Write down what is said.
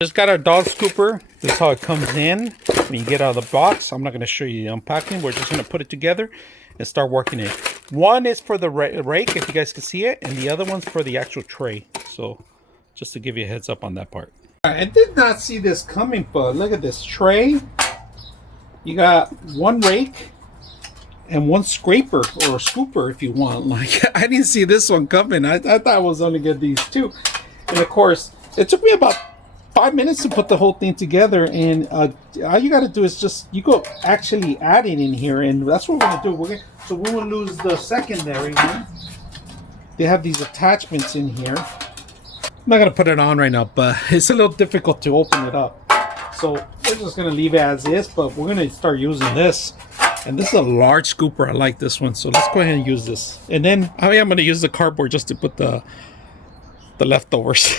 Just got our dog scooper. This is how it comes in when you get out of the box. I'm not going to show you the unpacking. We're just going to put it together and start working it. One is for the rake, if you guys can see it, and the other one's for the actual tray. So just to give you a heads up on that part. I did not see this coming, but look at this tray. You got one rake and one scraper or scooper if you want. Like, I didn't see this one coming. I thought I was only get these two. And of course, it took me about 5 minutes to put the whole thing together, and all you got to do is just you go actually add it in here, and that's what we're gonna do. So we will lose the secondary one. They have these attachments in here. I'm not gonna put it on right now, but it's a little difficult to open it up. So we're just gonna leave it as is, but we're gonna start using this. And this is a large scooper. I like this one, so let's go ahead and use this. And then I'm gonna use the cardboard just to put the leftovers.